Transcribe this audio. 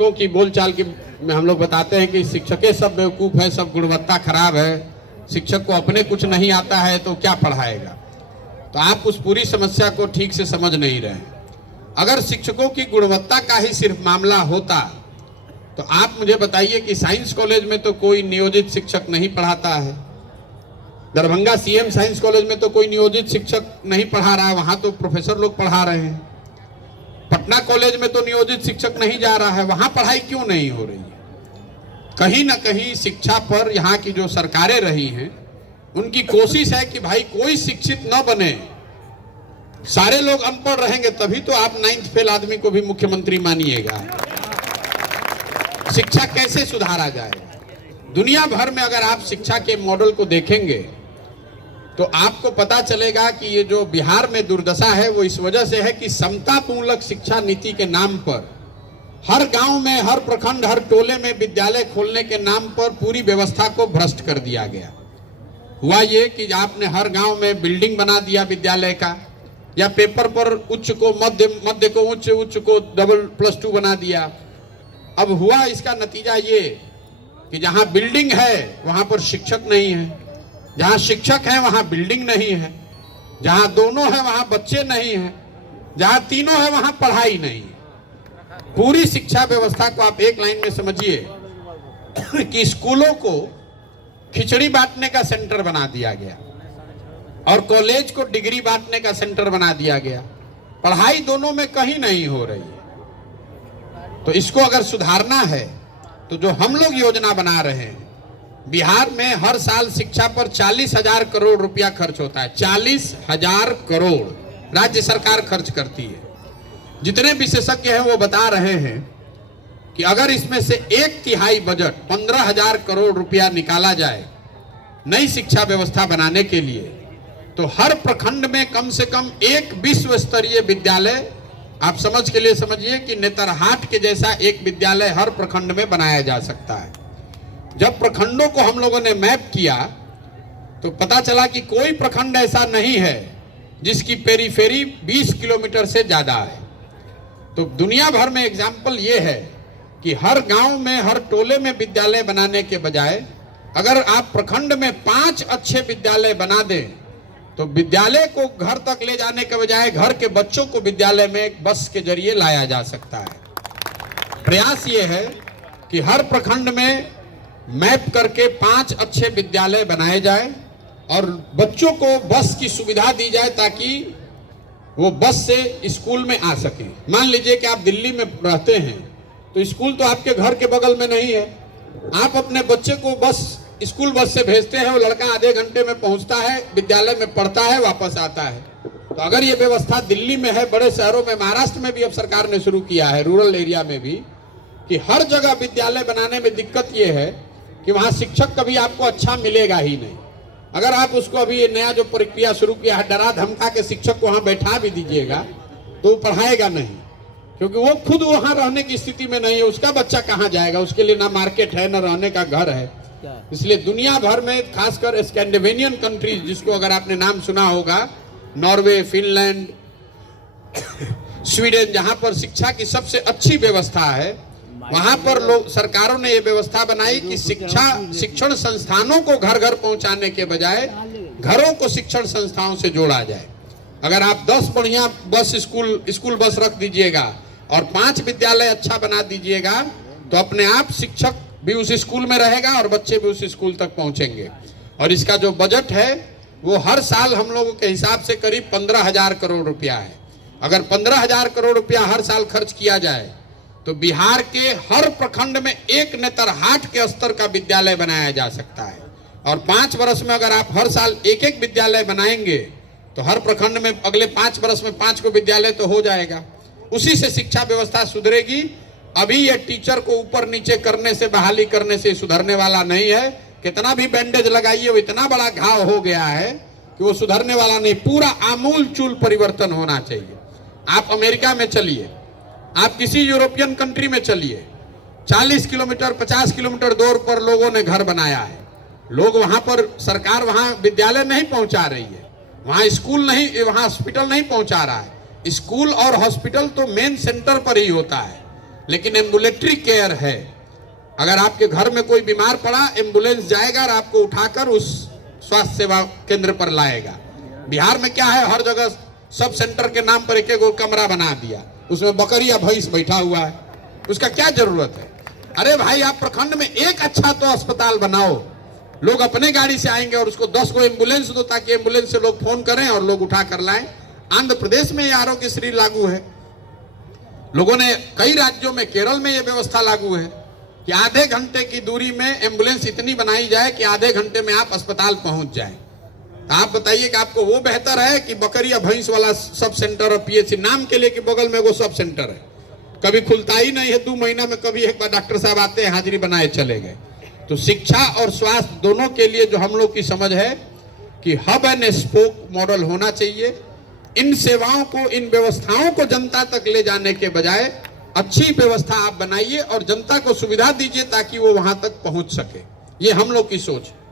की बोलचाल की में हम लोग बताते हैं कि शिक्षकें सब बेवकूफ़ है, सब गुणवत्ता खराब है, शिक्षक को अपने कुछ नहीं आता है तो क्या पढ़ाएगा। तो आप उस पूरी समस्या को ठीक से समझ नहीं रहे हैं। अगर शिक्षकों की गुणवत्ता का ही सिर्फ मामला होता तो आप मुझे बताइए कि साइंस कॉलेज में तो कोई नियोजित शिक्षक नहीं पढ़ाता है, दरभंगा सीएम साइंस कॉलेज में तो कोई नियोजित शिक्षक नहीं पढ़ा रहा है, वहाँ तो प्रोफेसर लोग पढ़ा रहे हैं। पटना कॉलेज में तो नियोजित शिक्षक नहीं जा रहा है, वहां पढ़ाई क्यों नहीं हो रही है। कहीं ना कहीं शिक्षा पर यहाँ की जो सरकारें रही हैं उनकी कोशिश है कि भाई कोई शिक्षित न बने, सारे लोग अनपढ़ रहेंगे तभी तो आप 9th फेल आदमी को भी मुख्यमंत्री मानिएगा। शिक्षा कैसे सुधारा जाए। दुनिया भर में अगर आप शिक्षा के मॉडल को देखेंगे तो आपको पता चलेगा कि ये जो बिहार में दुर्दशा है वो इस वजह से है कि समतापूर्वक शिक्षा नीति के नाम पर हर गांव में, हर प्रखंड, हर टोले में विद्यालय खोलने के नाम पर पूरी व्यवस्था को भ्रष्ट कर दिया गया। हुआ ये कि आपने हर गांव में बिल्डिंग बना दिया विद्यालय का, या पेपर पर उच्च को मध्य, मध्य को उच्च, उच्च को +2 बना दिया। अब हुआ इसका नतीजा ये कि जहां बिल्डिंग है वहां पर शिक्षक नहीं है, जहां शिक्षक है वहां बिल्डिंग नहीं है, जहां दोनों है वहां बच्चे नहीं हैं, जहां तीनों है वहां पढ़ाई नहीं है। पूरी शिक्षा व्यवस्था को आप एक लाइन में समझिए कि स्कूलों को खिचड़ी बांटने का सेंटर बना दिया गया और कॉलेज को डिग्री बांटने का सेंटर बना दिया गया। पढ़ाई दोनों में कहीं नहीं हो रही है। तो इसको अगर सुधारना है तो जो हम लोग योजना बना रहे हैं, बिहार में हर साल शिक्षा पर 40,000 करोड़ रुपया खर्च होता है। 40,000 करोड़ राज्य सरकार खर्च करती है। जितने विशेषज्ञ हैं वो बता रहे हैं कि अगर इसमें से 1/3 बजट 15,000 करोड़ रुपया निकाला जाए नई शिक्षा व्यवस्था बनाने के लिए, तो हर प्रखंड में कम से कम एक विश्व स्तरीय विद्यालय, आप समझ के लिए समझिए कि नेतरहाट के जैसा एक विद्यालय हर प्रखंड में बनाया जा सकता है। जब प्रखंडों को हम लोगों ने मैप किया तो पता चला कि कोई प्रखंड ऐसा नहीं है जिसकी पेरीफेरी 20 किलोमीटर से ज्यादा है। तो दुनिया भर में एग्जाम्पल ये है कि हर गांव में, हर टोले में विद्यालय बनाने के बजाय अगर आप प्रखंड में 5 अच्छे विद्यालय बना दें तो विद्यालय को घर तक ले जाने के बजाय घर के बच्चों को विद्यालय में एक बस के जरिए लाया जा सकता है। प्रयास ये है कि हर प्रखंड में मैप करके 5 अच्छे विद्यालय बनाए जाए और बच्चों को बस की सुविधा दी जाए ताकि वो बस से स्कूल में आ सके। मान लीजिए कि आप दिल्ली में रहते हैं तो स्कूल तो आपके घर के बगल में नहीं है, आप अपने बच्चे को स्कूल बस से भेजते हैं, वो लड़का आधे घंटे में पहुंचता है, विद्यालय में पढ़ता है, वापस आता है। तो अगर ये व्यवस्था दिल्ली में है, बड़े शहरों में, महाराष्ट्र में भी अब सरकार ने शुरू किया है, रूरल एरिया में भी, कि हर जगह विद्यालय बनाने में दिक्कत ये है कि वहाँ शिक्षक कभी आपको अच्छा मिलेगा ही नहीं। अगर आप उसको अभी ये नया जो प्रक्रिया शुरू किया है, डरा धमका के शिक्षक को वहाँ बैठा भी दीजिएगा तो वो पढ़ाएगा नहीं, क्योंकि वो खुद वहाँ रहने की स्थिति में नहीं है। उसका बच्चा कहाँ जाएगा, उसके लिए ना मार्केट है, ना रहने का घर है। इसलिए दुनिया भर में, खासकर स्कैंडिनेवियन कंट्रीज, जिसको अगर आपने नाम सुना होगा, नॉर्वे, फिनलैंड, स्वीडन, जहाँ पर शिक्षा की सबसे अच्छी व्यवस्था है, वहां पर लोग, सरकारों ने ये व्यवस्था बनाई कि शिक्षण संस्थानों को घर घर पहुंचाने के बजाय घरों को शिक्षण संस्थाओं से जोड़ा जाए। अगर आप 10 बढ़िया बस स्कूल बस रख दीजिएगा और 5 विद्यालय अच्छा बना दीजिएगा तो अपने आप शिक्षक भी उस स्कूल में रहेगा और बच्चे भी उस स्कूल तक पहुंचेंगे। और इसका जो बजट है वो हर साल हम लोगों के हिसाब से करीब 15,000 करोड़ रुपया है। अगर 15,000 करोड़ रुपया हर साल खर्च किया जाए तो बिहार के हर प्रखंड में एक नेतरहाट के स्तर का विद्यालय बनाया जा सकता है। और 5 वर्ष में अगर आप हर साल एक एक विद्यालय बनाएंगे तो हर प्रखंड में अगले 5 वर्ष में 5 को विद्यालय तो हो जाएगा। उसी से शिक्षा व्यवस्था सुधरेगी। अभी ये टीचर को ऊपर नीचे करने से, बहाली करने से सुधरने वाला नहीं है। कितना भी बैंडेज लगाइए, वो इतना बड़ा घाव हो गया है कि वो सुधरने वाला नहीं। पूरा आमूल चूल परिवर्तन होना चाहिए। आप अमेरिका में चलिए, आप किसी यूरोपियन कंट्री में चलिए, 40 किलोमीटर 50 किलोमीटर दूर पर लोगों ने घर बनाया है। लोग वहां पर, सरकार वहां विद्यालय नहीं पहुंचा रही है, वहां स्कूल नहीं, वहां हॉस्पिटल नहीं पहुंचा रहा है। स्कूल और हॉस्पिटल तो मेन सेंटर पर ही होता है। लेकिन एम्बुलेटरी केयर है। अगर आपके घर में कोई बीमार पड़ा, एम्बुलेंस जाएगा और आपको उठाकर उस स्वास्थ्य सेवा केंद्र पर लाएगा। बिहार में क्या है, हर जगह सब सेंटर के नाम पर एक एक कमरा बना दिया, उसमें बकरी या भैंस बैठा हुआ है, उसका क्या जरूरत है? अरे भाई, आप प्रखंड में एक अच्छा तो अस्पताल बनाओ, लोग अपने गाड़ी से आएंगे और उसको 10 को एम्बुलेंस दो, ताकि एम्बुलेंस से लोग फोन करें और लोग उठा कर लाएं। आंध्र प्रदेश में ये आरोग्यश्री लागू है, लोगों ने कई राज्यों में, केरल में ये व्यवस्था लागू है कि आधे घंटे की दूरी में एम्बुलेंस इतनी बनाई जाए कि आधे घंटे में आप अस्पताल पहुंच जाएं। तो आप बताइए कि आपको वो बेहतर है कि बकरी या भैंस वाला सब सेंटर और पीएचसी, नाम के लिए कि बगल में वो सब सेंटर है, कभी खुलता ही नहीं है, 2 महीना में कभी एक बार डॉक्टर साहब आते हैं, हाजिरी बनाए चले गए। तो शिक्षा और स्वास्थ्य दोनों के लिए जो हम लोग की समझ है कि हब एंड स्पोक मॉडल होना चाहिए। इन सेवाओं को, इन व्यवस्थाओं को जनता तक ले जाने के बजाय अच्छी व्यवस्था आप बनाइए और जनता को सुविधा दीजिए ताकि वो वहां तक पहुंच सके। ये हम लोग की सोच है।